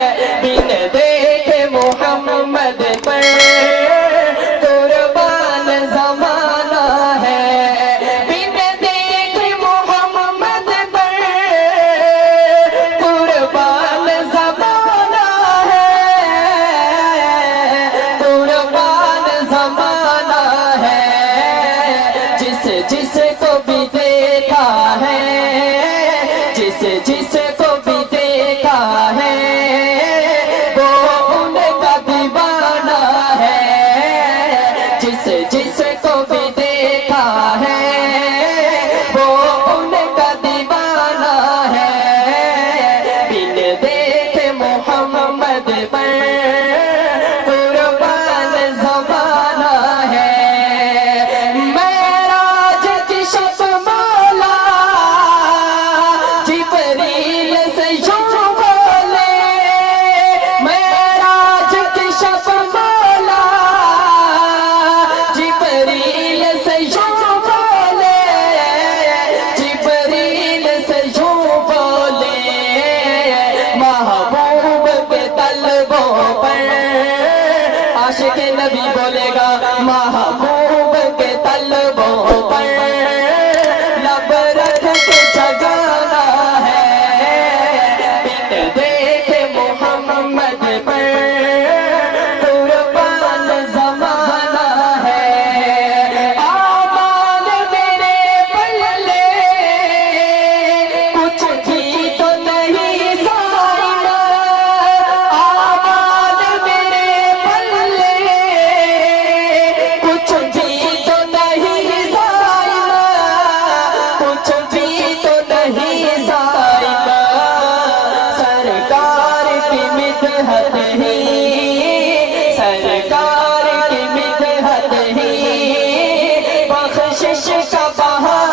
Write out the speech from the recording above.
بن دیکھے محمد پر قربان زمانہ ہے، بن دیکھے محمد پر قربان زمانہ ہے، قربان زمانہ ہے، جس کو بھی دیکھا ہے، جس کو بھی دیکھا ہے جس کو بھی دیکھا ہے وہ ان کا دیوانہ ہے، بن دیکھے محمد پر قربان زمانہ ہے۔ معراج کی شب مولا جبریل سے یوں بولے، معراج کی شب مولا جبریل سے یوں بولے، جبریل سے یوں بولے، محبوب کے طلبوں پر عاشق نبی بولے گا، محبوب کے طلبوں پر لب رکھ کے جگانا ہے، بن دیکھے محمد پر قربان زمانہ ہے۔ آمال میرے پلے کچھ بھی تو نہیں سائنا، آمال میرے پلے کچھ بھی تو نہیں سائنا، کچھ بھی تو نہیں سائنا، سرکار کی مدحت ہی، سرکار کی مدحت ہی بخشش کا بہانہ